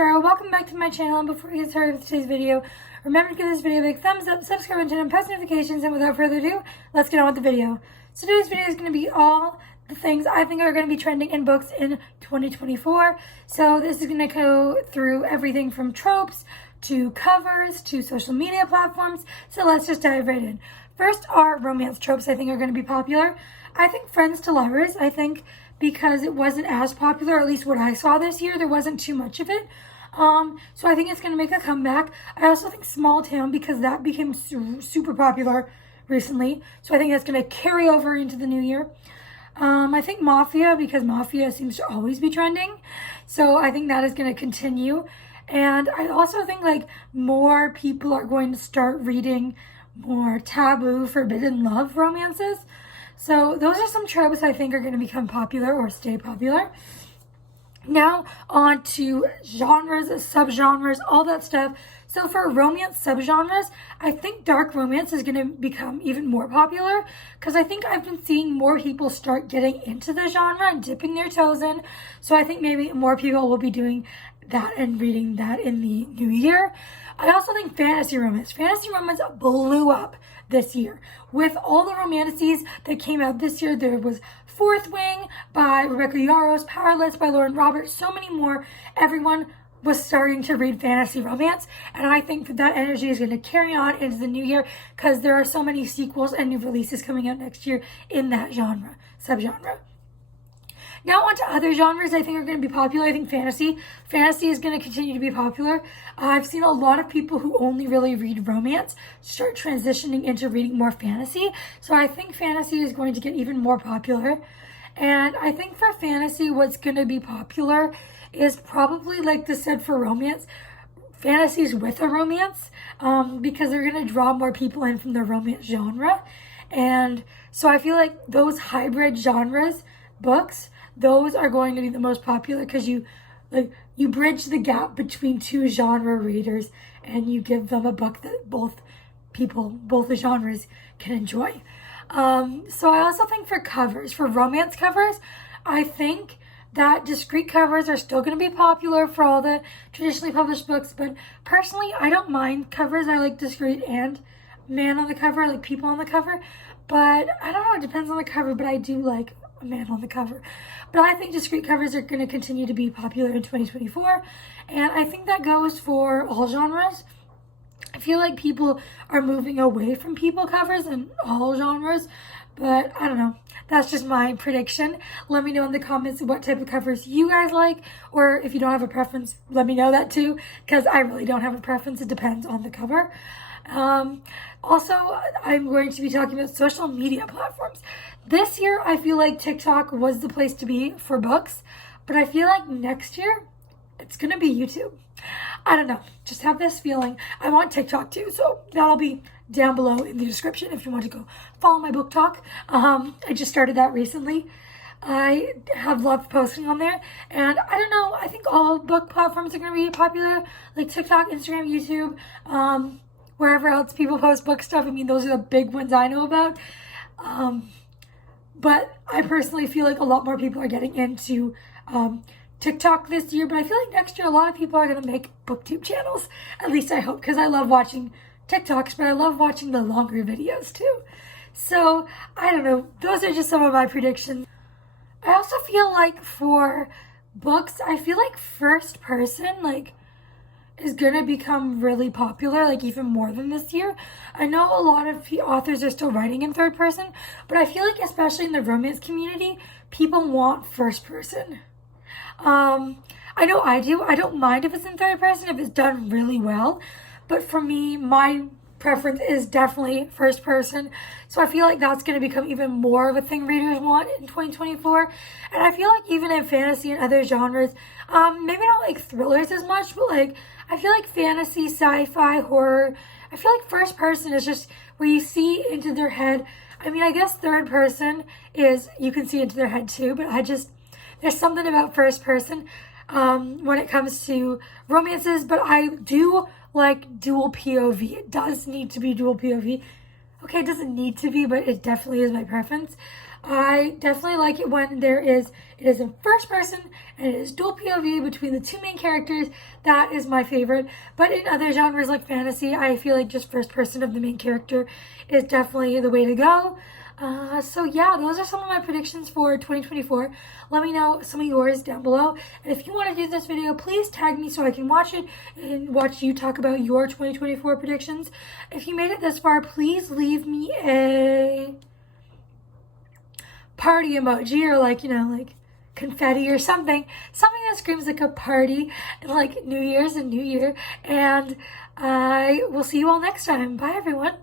Sarah. Welcome back to my channel, and before we get started with today's video, remember to give this video a big thumbs up, subscribe, and turn on post notifications, and without further ado, let's get on with the video. So today's video is going to be all the things I think are going to be trending in books in 2024. So this is going to go through everything from tropes to covers to social media platforms. So let's just dive right in. First are romance tropes I think are going to be popular. I think friends to lovers, because it wasn't as popular, or at least what I saw this year, there wasn't too much of it. So I think it's going to make a comeback. I also think small town, because that became super popular recently. So I think that's going to carry over into the new year. I think mafia, because mafia seems to always be trending. So I think that is going to continue. And I also think more people are going to start reading more taboo, forbidden love romances. So those are some tropes I think are going to become popular or stay popular. Now on to genres, subgenres, all that stuff. So for romance subgenres, I think dark romance is going to become even more popular, because I think I've been seeing more people start getting into the genre and dipping their toes in. So I think maybe more people will be doing that and reading that in the new year. I also think fantasy romance. Fantasy romance blew up this year. With all the romantices that came out this year, there was Fourth Wing by Rebecca Yarros, Powerless by Lauren Roberts, so many more. Everyone was starting to read fantasy romance, and I think that energy is going to carry on into the new year, because there are so many sequels and new releases coming out next year in that subgenre. Now on to other genres I think are going to be popular. I think fantasy. Fantasy is going to continue to be popular. I've seen a lot of people who only really read romance start transitioning into reading more fantasy. So I think fantasy is going to get even more popular. And I think for fantasy, what's going to be popular is probably, like this said for romance, fantasies with a romance, because they're going to draw more people in from the romance genre. And so I feel like those hybrid genres books, those are going to be the most popular, because you bridge the gap between two genre readers and you give them a book that both the genres can enjoy. So I also think for covers, for romance covers, I think that discreet covers are still going to be popular for all the traditionally published books, but personally I don't mind covers. I like discreet and man on the cover, like people on the cover, but I don't know, it depends on the cover, but I do like a man on the cover. But I think discreet covers are going to continue to be popular in 2024, and I think that goes for all genres. I feel like people are moving away from people covers in all genres, but I don't know. That's just my prediction. Let me know in the comments what type of covers you guys like, or if you don't have a preference, let me know that too, because I really don't have a preference. It depends on the cover. Also, I'm going to be talking about social media platforms. This year, I feel like TikTok was the place to be for books, but I feel like next year, it's going to be YouTube. I don't know, just have this feeling. I want TikTok too, so that'll be down below in the description if you want to go follow my book talk. I just started that recently. I have loved posting on there, and I don't know, I think all book platforms are going to be popular, like TikTok, Instagram, YouTube, wherever else people post book stuff. I mean, those are the big ones I know about. But I personally feel like a lot more people are getting into TikTok this year. But I feel like next year a lot of people are going to make booktube channels. At least I hope, because I love watching TikToks, but I love watching the longer videos too. So I don't know. Those are just some of my predictions. I also feel like for books, I feel like first person, is going to become really popular, even more than this year. I know a lot of authors are still writing in third person, but I feel like especially in the romance community, people want first person. I know I do. I don't mind if it's in third person if it's done really well, but for me, my preference is definitely first person. So I feel like that's going to become even more of a thing readers want in 2024. And I feel like even in fantasy and other genres, maybe not like thrillers as much, but I feel like fantasy, sci-fi, horror, I feel like first person is just where you see into their head. I mean, I guess third person is, you can see into their head too, but there's something about first person when it comes to romances, but I do like dual POV. It does need to be dual POV. Okay, it doesn't need to be, but it definitely is my preference. I definitely like it when it is in first person and it is dual POV between the two main characters. That is my favorite. But in other genres like fantasy, I feel like just first person of the main character is definitely the way to go. So yeah, those are some of my predictions for 2024. Let me know some of yours down below. And if you want to do this video, please tag me so I can watch it and watch you talk about your 2024 predictions. If you made it this far, please leave me a party emoji or like, like confetti or something that screams like a party and like New Year's and New Year. And I will see you all next time. Bye everyone.